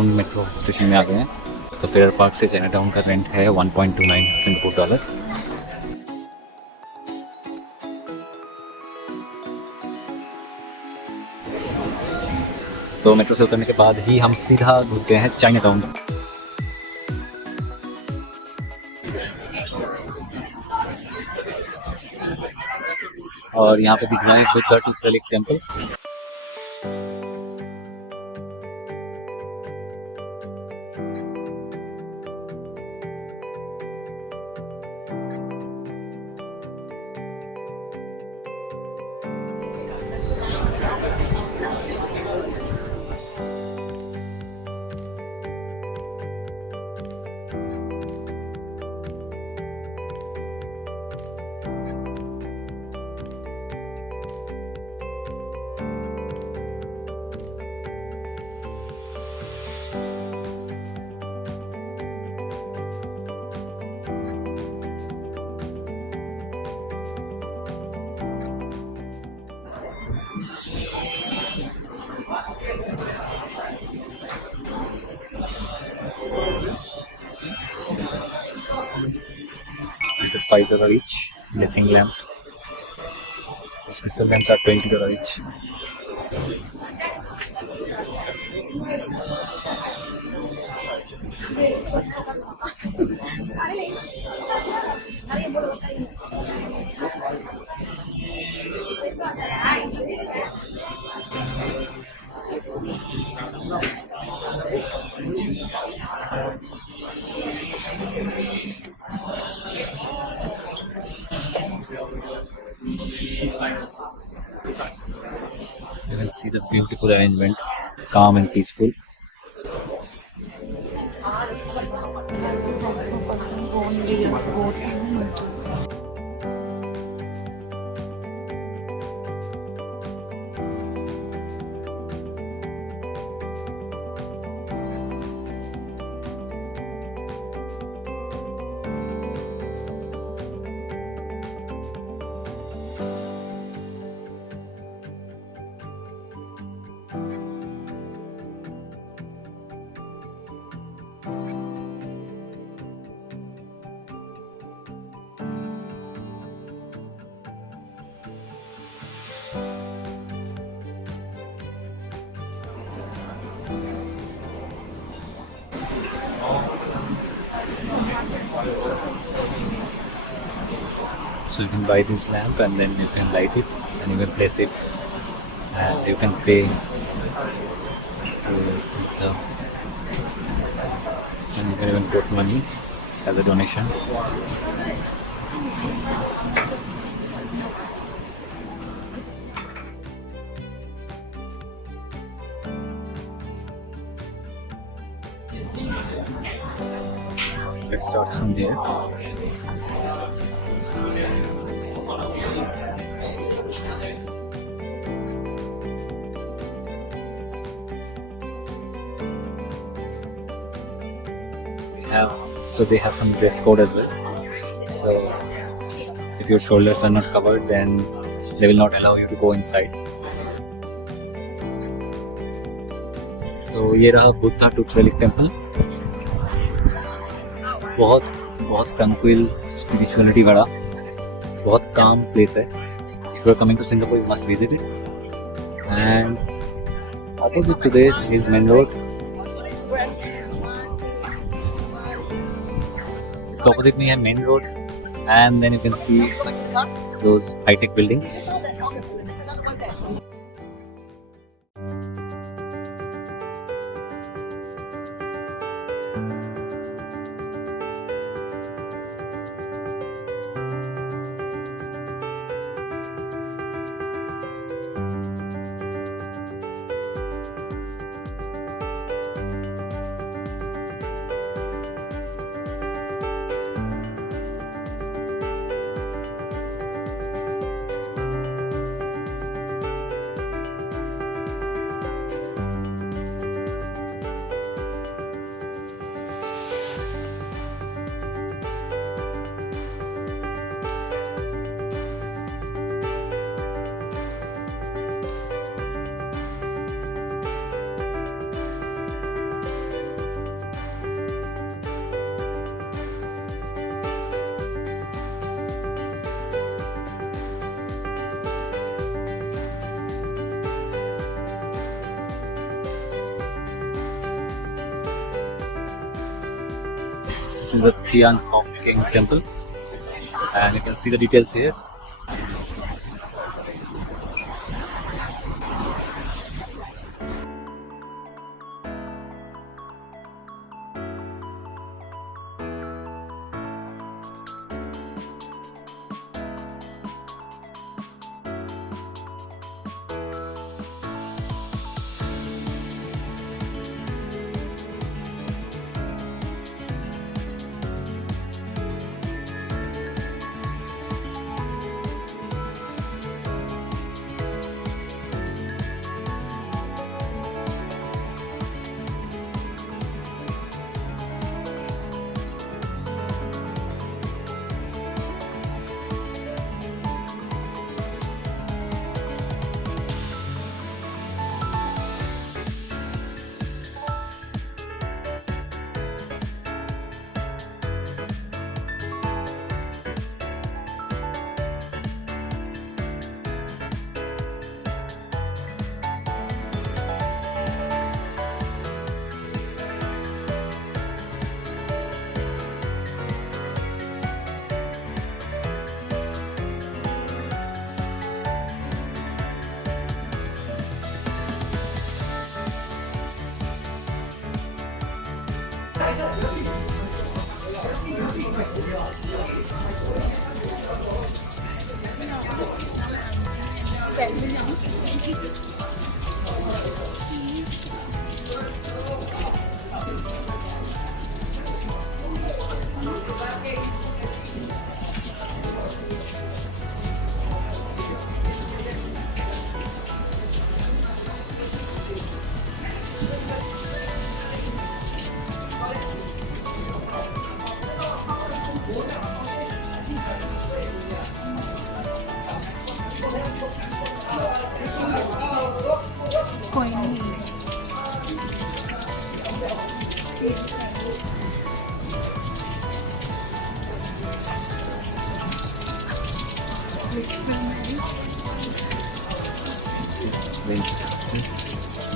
चाइनाटाउन metro station में आ गए हैं। तो फेयर पार्क से चाइनाटाउन का रेंट है 1.29 सिंगापुर डॉलर। तो मेट्रो से उतरने के बाद ही हम सीधा घुस गए हैं चाइनाटाउन। और यहाँ पे दिख रहा है Buddha tooth relic temple. It's a $5 each. Blessing lamp. These crystal lamps are $20 each. You can see the beautiful arrangement, calm and peaceful. So you can buy this lamp and then you can light it and you can place it and you can pay to the, and you can even put money as a donation. So it starts from there. So they have some dress code as well. So if your shoulders are not covered, then they will not allow you to go inside. तो ये रहा Buddha tooth relic temple. बहुत ट्रंक्विल, spirituality भरा, बहुत काम place है। If you are coming to Singapore, you must visit it. And opposite to this is main road. इसके opposite में है main road, and then you can see those high-tech buildings. This is the Thian Kok King temple, and you can see the details here.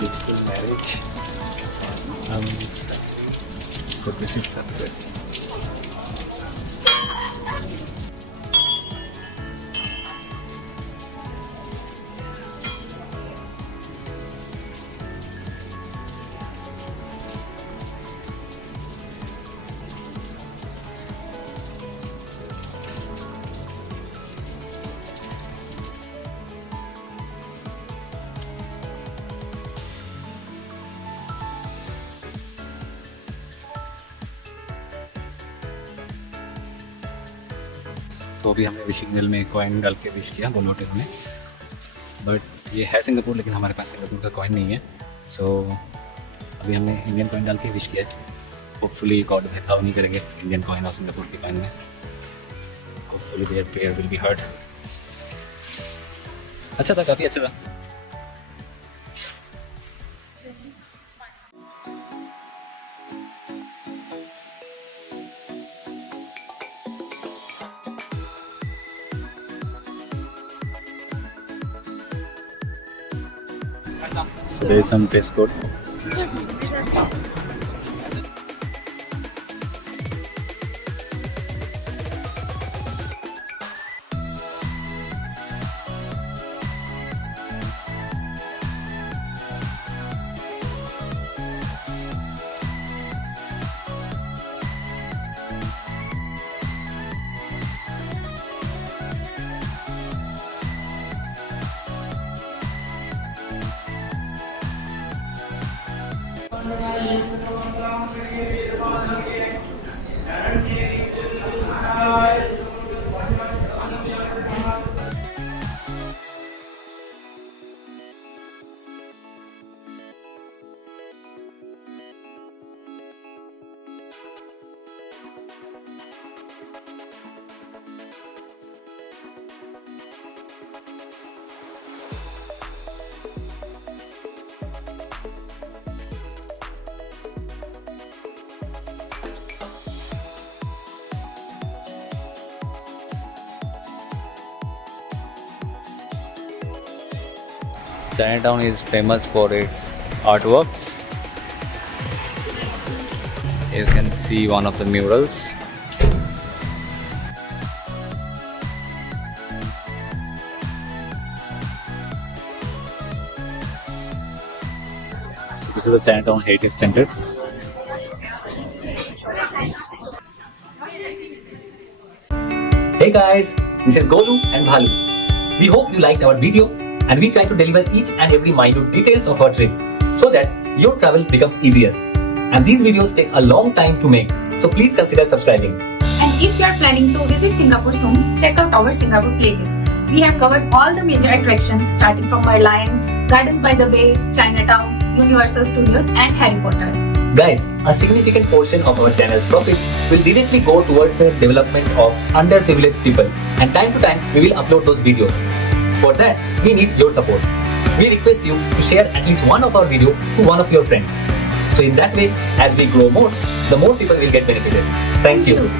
Blissful marriage for business success. तो अभी हमने wishing मिल में coin डाल के wish किया गोलू टेलू ने, but ये है सिंगापुर लेकिन हमारे पास सिंगापुर का कॉइन नहीं है। सो अभी हमने इंडियन कॉइन डाल के विश किया है। होपफुली गॉड भेदभाव नहीं करेंगे इंडियन कॉइन और सिंगापुर के कॉइन में। Hopefully their prayer will be heard. अच्छा था, काफ़ी अच्छा था। So there is some dress code. Chinatown is famous for its artworks. You can see one of the murals. So this is the Chinatown Heritage Center. Hey guys, this is Golu and Bhalu. We hope you liked our video and we try to deliver each and every minute details of our trip so that your travel becomes easier. And these videos take a long time to make, so please consider subscribing. And if you are planning to visit Singapore soon, check out our Singapore playlist. We have covered all the major attractions starting from Merlion, Gardens by the Bay, Chinatown, Universal Studios and Harry Potter. Guys, a significant portion of our channel's profit will directly go towards the development of underprivileged people, and time to time we will upload those videos. For that, we need your support. We request you to share at least one of our videos to one of your friends. So in that way, as we grow more, the more people will get benefited. Thank you.